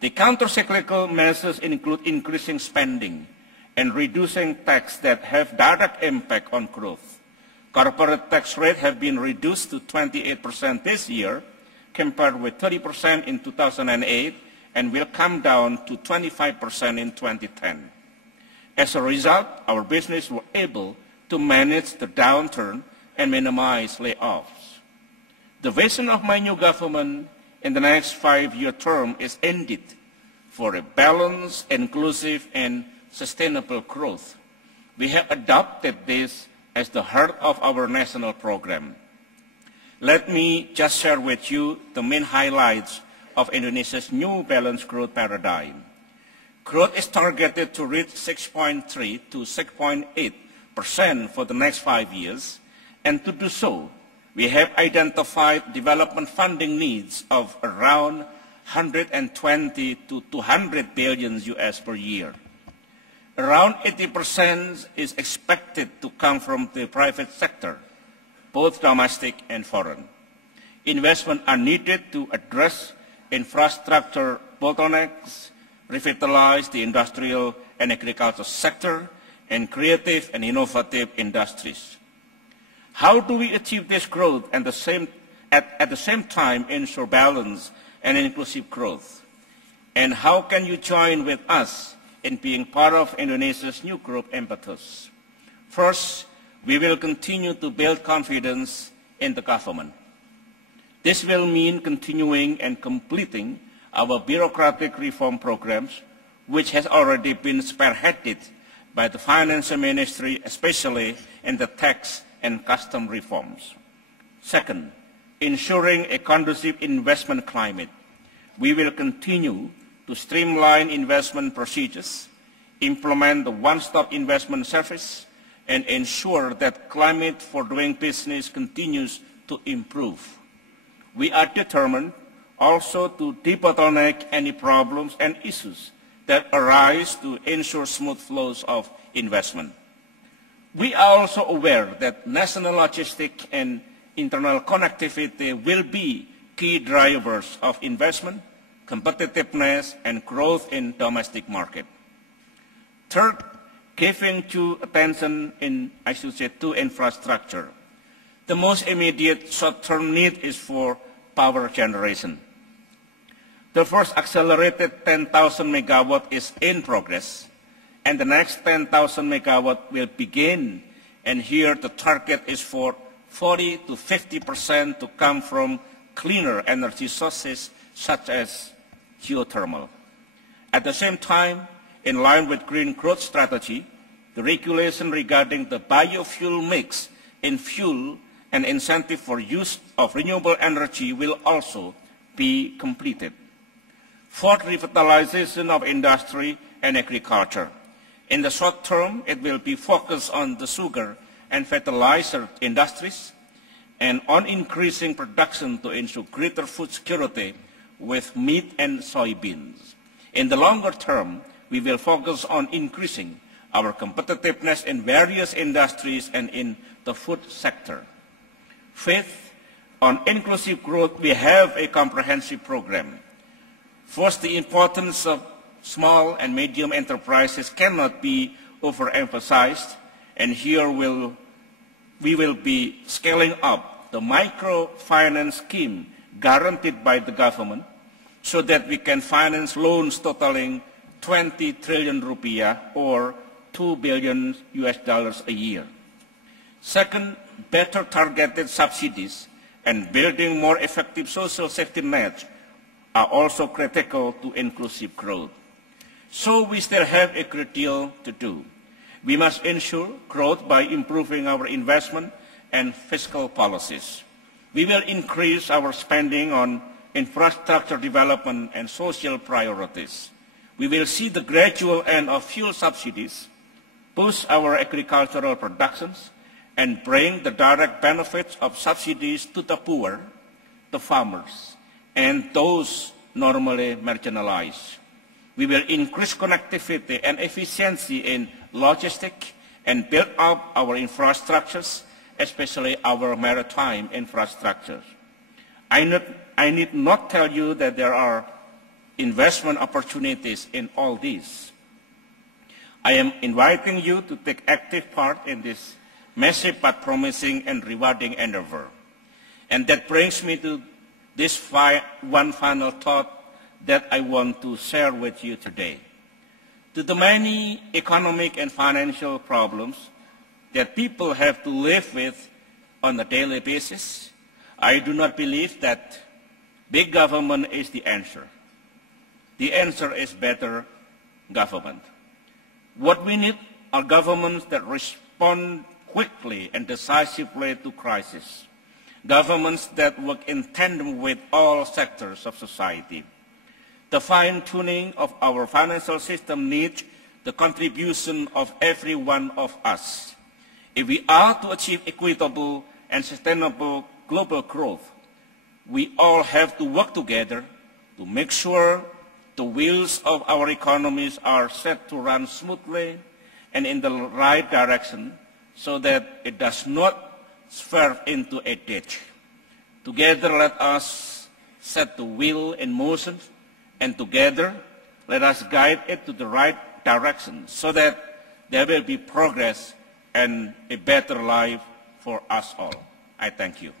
The counter-cyclical measures include increasing spending and reducing tax that have direct impact on growth. Corporate tax rates have been reduced to 28% this year, compared with 30% in 2008, and will come down to 25% in 2010. As a result, our business were able to manage the downturn and minimize layoffs. The vision of my new government in the next 5-year term is indeed for a balanced, inclusive, and sustainable growth. We have adopted this as the heart of our national program. Let me just share with you the main highlights of Indonesia's new balanced growth paradigm. Growth is targeted to reach 6.3 to 6.8% for the next 5 years, and to do so, we have identified development funding needs of around 120 to 200 billion US per year. Around 80% is expected to come from the private sector, both domestic and foreign. Investments are needed to address infrastructure bottlenecks, revitalize the industrial and agricultural sector, and creative and innovative industries. How do we achieve this growth and at the same time ensure balance and inclusive growth? And how can you join with us in being part of Indonesia's new growth impetus? First, we will continue to build confidence in the government. This will mean continuing and completing our bureaucratic reform programs, which has already been spearheaded by the Finance Ministry, especially in the tax and custom reforms. Second, ensuring a conducive investment climate. We will continue to streamline investment procedures, implement the one-stop investment service, and ensure that climate for doing business continues to improve. We are determined also to debottleneck any problems and issues that arise to ensure smooth flows of investment. We are also aware that national logistics and internal connectivity will be key drivers of investment, competitiveness, and growth in domestic market. Third, giving due attention to infrastructure. The most immediate short-term need is for power generation. The first accelerated 10,000 megawatt is in progress, and the next 10,000 megawatt will begin, and here the target is for 40 to 50% to come from cleaner energy sources such as geothermal. At the same time, in line with green growth strategy, the regulation regarding the biofuel mix in fuel and incentive for use of renewable energy will also be completed. Fourth, revitalization of industry and agriculture. In the short term, it will be focused on the sugar and fertilizer industries and on increasing production to ensure greater food security with meat and soybeans. In the longer term, we will focus on increasing our competitiveness in various industries and in the food sector. Fifth, on inclusive growth, we have a comprehensive program. First, the importance of small and medium enterprises cannot be overemphasized, and here we will be scaling up the microfinance scheme guaranteed by the government so that we can finance loans totaling 20 trillion rupiah or $2 billion a year. Second, better targeted subsidies and building more effective social safety nets are also critical to inclusive growth. So we still have a great deal to do. We must ensure growth by improving our investment and fiscal policies. We will increase our spending on infrastructure development and social priorities. We will see the gradual end of fuel subsidies, boost our agricultural productions, and bring the direct benefits of subsidies to the poor, the farmers, and those normally marginalized. We will increase connectivity and efficiency in logistics and build up our infrastructures, especially our maritime infrastructures. I need not tell you that there are investment opportunities in all these. I am inviting you to take active part in this massive but promising and rewarding endeavor. And that brings me to this one final thought that I want to share with you today. To the many economic and financial problems that people have to live with on a daily basis, I do not believe that big government is the answer. The answer is better government. What we need are governments that respond quickly and decisively to crisis. Governments that work in tandem with all sectors of society. The fine-tuning of our financial system needs the contribution of every one of us. If we are to achieve equitable and sustainable global growth, we all have to work together to make sure the wheels of our economies are set to run smoothly and in the right direction so that it does not swerve into a ditch. Together, let us set the wheel in motion, and together, let us guide it to the right direction so that there will be progress and a better life for us all. I thank you.